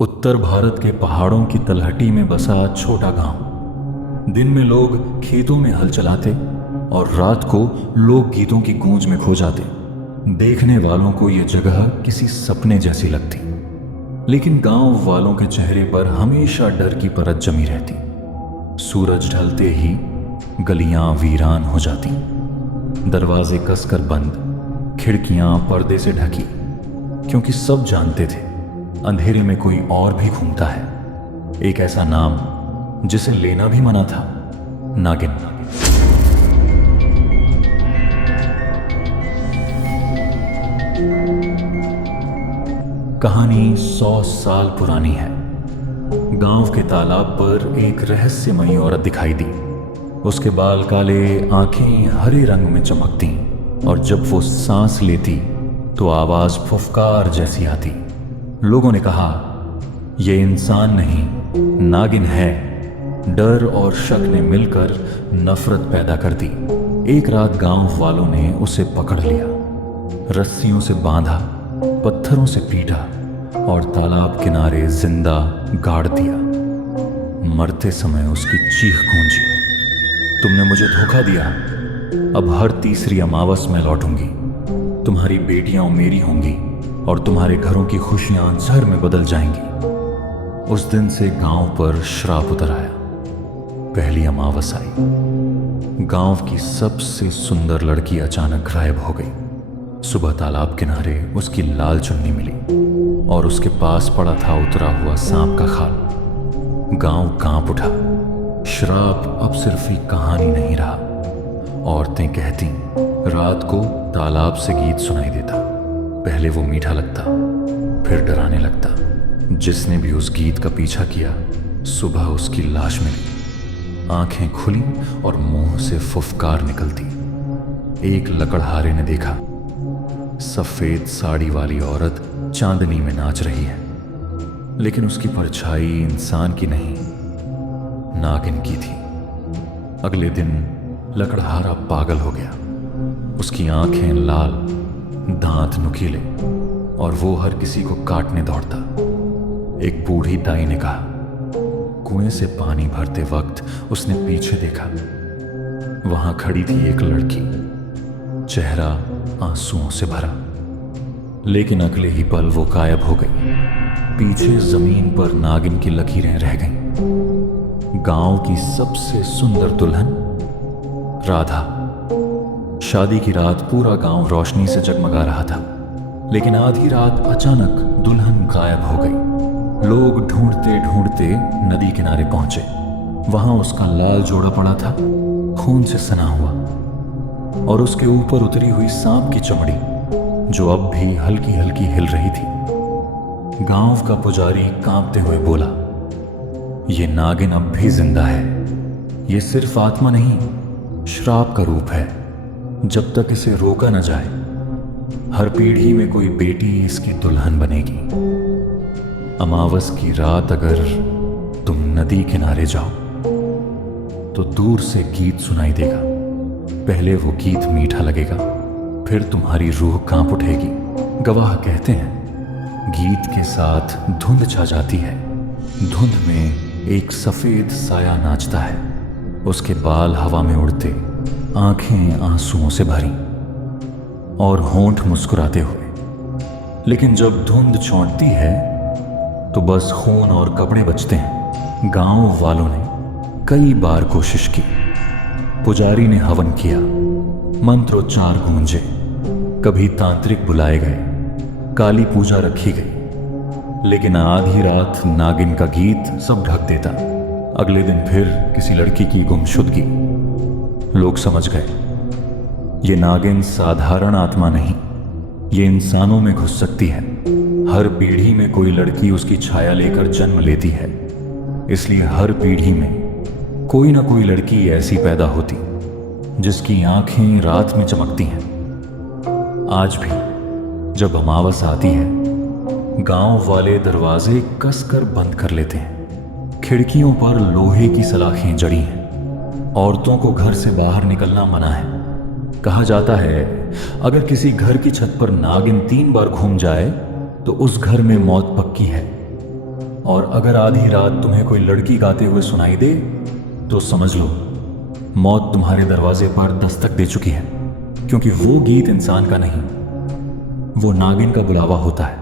उत्तर भारत के पहाड़ों की तलहटी में बसा छोटा गांव। दिन में लोग खेतों में हल चलाते और रात को लोक गीतों की गूंज में खो जाते। देखने वालों को यह जगह किसी सपने जैसी लगती, लेकिन गांव वालों के चेहरे पर हमेशा डर की परत जमी रहती। सूरज ढलते ही गलियां वीरान हो जाती, दरवाजे कसकर बंद, खिड़कियां पर्दे से ढकी, क्योंकि सब जानते थे अंधेरे में कोई और भी घूमता है। एक ऐसा नाम जिसे लेना भी मना था, नागिन। कहानी 100 साल पुरानी है। गांव के तालाब पर एक रहस्यमयी औरत दिखाई दी। उसके बाल काले, आंखें हरे रंग में चमकती, और जब वो सांस लेती तो आवाज फुफकार जैसी आती। लोगों ने कहा, यह इंसान नहीं, नागिन है। डर और शक ने मिलकर नफरत पैदा कर दी। एक रात गांव वालों ने उसे पकड़ लिया, रस्सियों से बांधा, पत्थरों से पीटा और तालाब किनारे जिंदा गाड़ दिया। मरते समय उसकी चीख गूंजी, तुमने मुझे धोखा दिया। अब हर तीसरी अमावस में लौटूंगी। तुम्हारी बेटियां मेरी होंगी और तुम्हारे घरों की खुशियां जहर में बदल जाएंगी। उस दिन से गांव पर श्राप उतर आया। पहली अमावस आई। गांव की सबसे सुंदर लड़की अचानक गायब हो गई। सुबह तालाब किनारे उसकी लाल चुन्नी मिली और उसके पास पड़ा था उतरा हुआ सांप का खाल। गांव कांप उठा। श्राप अब सिर्फ एक कहानी नहीं रहा। औरतें कहती, रात को तालाब से गीत सुनाई देता। पहले वो मीठा लगता, फिर डराने लगता। जिसने भी उस गीत का पीछा किया, सुबह उसकी लाश मिली। आंखें खुली और मुंह से फुफकार निकलती। एक लकड़हारे ने देखा, सफेद साड़ी वाली औरत चांदनी में नाच रही है, लेकिन उसकी परछाई इंसान की नहीं, नागिन की थी। अगले दिन लकड़हारा पागल हो गया। उसकी आंखें लाल, दांत नुकीले, और वो हर किसी को काटने दौड़ता। एक बूढ़ी दाई ने कहा, कुएं से पानी भरते वक्त उसने पीछे देखा। वहां खड़ी थी एक लड़की, चेहरा आंसुओं से भरा, लेकिन अगले ही पल वो गायब हो गई। पीछे जमीन पर नागिन की लकीरें रह गईं। गांव की सबसे सुंदर दुल्हन राधा। शादी की रात पूरा गांव रोशनी से जगमगा रहा था, लेकिन आधी रात अचानक दुल्हन गायब हो गई। लोग ढूंढते ढूंढते नदी किनारे पहुंचे। वहां उसका लाल जोड़ा पड़ा था, खून से सना हुआ, और उसके ऊपर उतरी हुई सांप की चमड़ी, जो अब भी हल्की हल्की हिल रही थी। गांव का पुजारी कांपते हुए बोला, यह नागिन अब भी जिंदा है। यह सिर्फ आत्मा नहीं, श्राप का रूप है। जब तक इसे रोका न जाए, हर पीढ़ी में कोई बेटी इसकी दुल्हन बनेगी। अमावस की रात अगर तुम नदी किनारे जाओ तो दूर से गीत सुनाई देगा। पहले वो गीत मीठा लगेगा, फिर तुम्हारी रूह कांप उठेगी। गवाह कहते हैं, गीत के साथ धुंध छा जाती है। धुंध में एक सफेद साया नाचता है। उसके बाल हवा में उड़ते, आंखें आंसुओं से भरी और होंठ मुस्कुराते हुए। लेकिन जब धुंध छौंटती है तो बस खून और कपड़े बचते हैं। गांव वालों ने कई बार कोशिश की। पुजारी ने हवन किया, मंत्रोच्चार गूंजे, कभी तांत्रिक बुलाए गए, काली पूजा रखी गई, लेकिन आधी रात नागिन का गीत सब ढक देता। अगले दिन फिर किसी लड़की की गुमशुदगी। लोग समझ गए, ये नागिन साधारण आत्मा नहीं, ये इंसानों में घुस सकती है। हर पीढ़ी में कोई लड़की उसकी छाया लेकर जन्म लेती है, इसलिए हर पीढ़ी में कोई ना कोई लड़की ऐसी पैदा होती जिसकी आंखें रात में चमकती हैं। आज भी जब अमावस आती है, गांव वाले दरवाजे कसकर बंद कर लेते हैं। खिड़कियों पर लोहे की सलाखें जड़ी हैं। औरतों को घर से बाहर निकलना मना है। कहा जाता है, अगर किसी घर की छत पर नागिन 3 बार घूम जाए तो उस घर में मौत पक्की है। और अगर आधी रात तुम्हें कोई लड़की गाते हुए सुनाई दे तो समझ लो मौत तुम्हारे दरवाजे पर दस्तक दे चुकी है, क्योंकि वो गीत इंसान का नहीं, वो नागिन का बुलावा होता है।